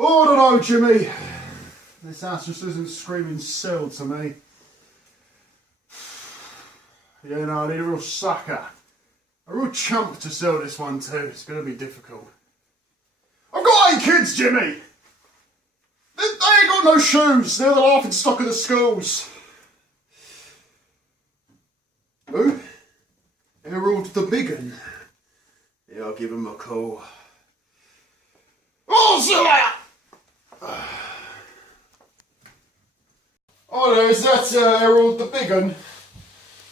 Oh, I don't know, Jimmy. This house just isn't screaming sell to me. Yeah, no, I need a real sucker. A real chump to sell this one to. It's going to be difficult. I've got 8 kids, Jimmy! They ain't got no shoes. They're the laughing stock of the schools. Who? Harold the Big Un. Yeah, I'll give him a call. Oh, see you later! Oh, there, is that Harold the Big Un?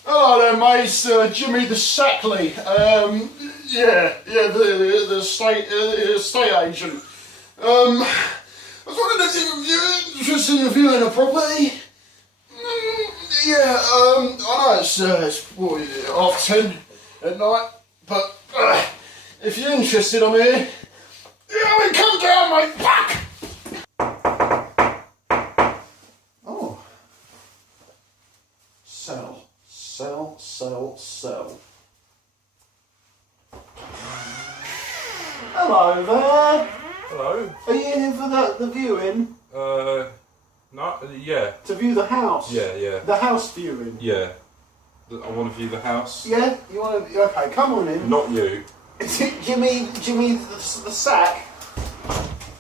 Hello there, mate. It's Jimmy the Sackley. The estate agent. I was wondering if you're interested in viewing a property. I know it's 10:30 at night, but if you're interested, I'm here. Yeah, come down, mate. Fuck! Oh. Sell. Hello there. Hello? Are you here for the viewing? No, yeah. To view the house? Yeah. The house viewing? Yeah. I want to view the house. Yeah? You want to... Okay, come on in. Not you. Is it Jimmy the Sack?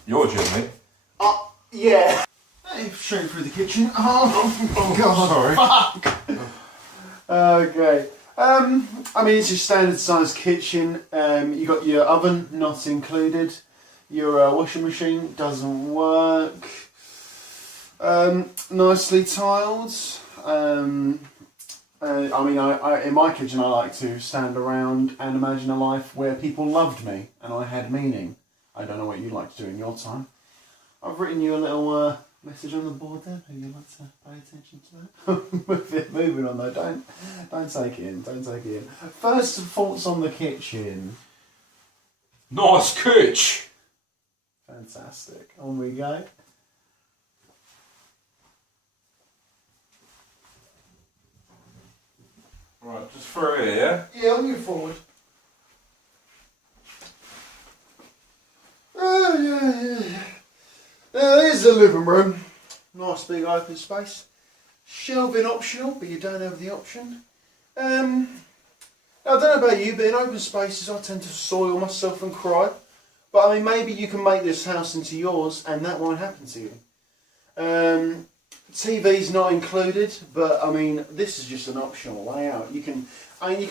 You're Jimmy. Yeah. Hey, straight through the kitchen. Oh God. Sorry. Fuck. Okay. I mean, it's your standard size kitchen. You got your oven, not included. Your washing machine doesn't work. Nicely tiled. I in my kitchen I like to stand around and imagine a life where people loved me and I had meaning. I don't know what you'd like to do in your time. I've written you a little message on the board there. Who you'd like to pay attention to that? Moving on though, don't take it in. First thoughts on the kitchen. Nice kitch. Fantastic. On we go. Right, just through here, yeah? Yeah, I'll move forward. Yeah. There's the living room. Nice big open space. Shelving optional, but you don't have the option. I don't know about you, but in open spaces I tend to soil myself and cry. But I mean, maybe you can make this house into yours and that won't happen to you. TV's not included, but I mean, this is just an optional layout. You can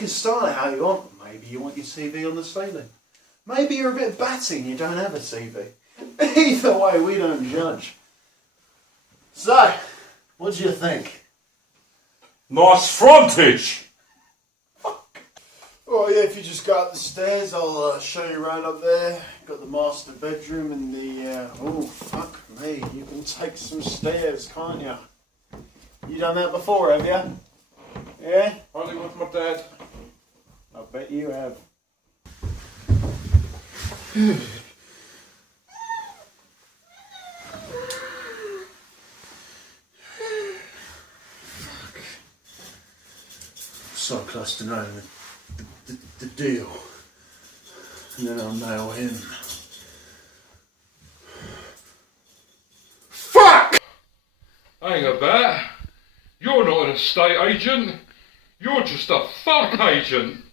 style it how you want. Maybe you want your TV on the ceiling. Maybe you're a bit batty and you don't have a TV. Either way, we don't judge. So, what do you think? Nice frontage. Oh yeah, if you just go up the stairs, I'll show you around up there. Got the master bedroom and the... oh, fuck me. You can take some stairs, can't you? You done that before, have you? Yeah? Only with my dad. I bet you have. So close to knowing the deal. And then I'll nail him. Fuck! Hang about. You're not an estate agent. You're just a fuck agent.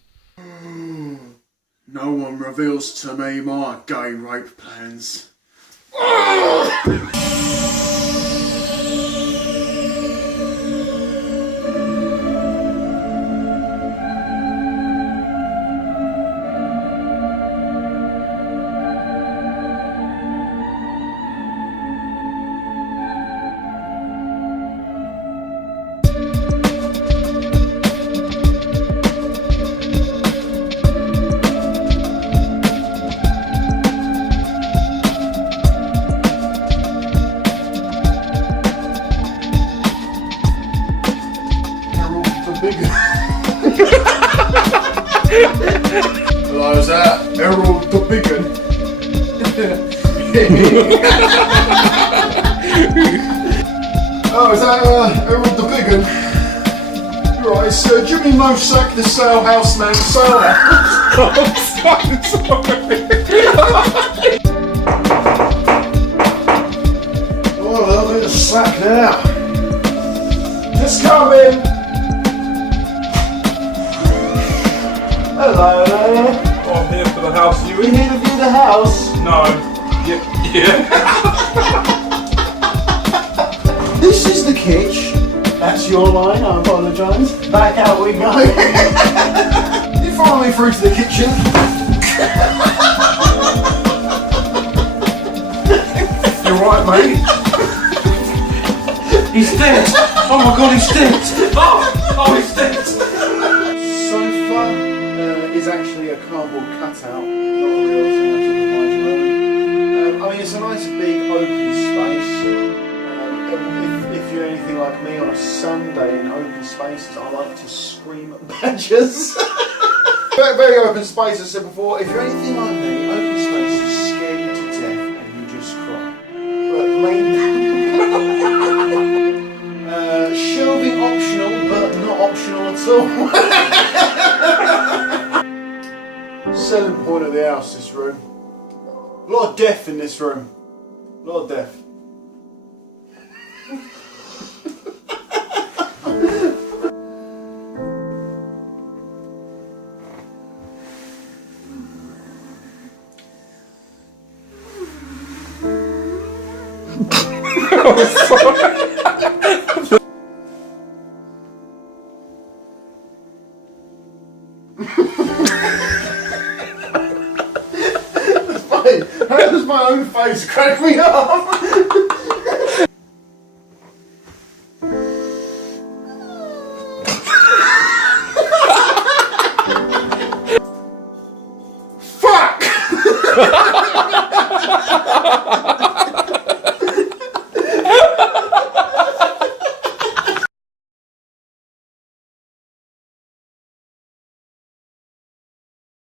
No one reveals to me my gay rape plans. Hello, is that Harold the Big Un? Oh, is that Harold the Big Un? Right, it's Jimmy Mosack, the sale house man, sailor. I'm so sorry. sack now. Just come in. Hello there. Oh, I'm here for the house You viewing. here to view the house? No. Yeah. This is the kitch. That's your line, I apologise. Back out we go. You follow me through to the kitchen. You're right, mate. He's dead. Oh my god, he's dead. Oh, he's dead. Sofa is actually a cardboard cutout, not a real thing. I took it by Jerome. I mean, it's a nice big open space. If you're anything like me on a Sunday in open spaces, I like to scream at badgers. very, very open space, as I said before. If you're anything like me, open spaces scare you to death and you just cry. But mainly... shelving optional, but not optional at all. Selling point of the house, this room. A lot of death in this room. A lot of death. How does my own face crack me up?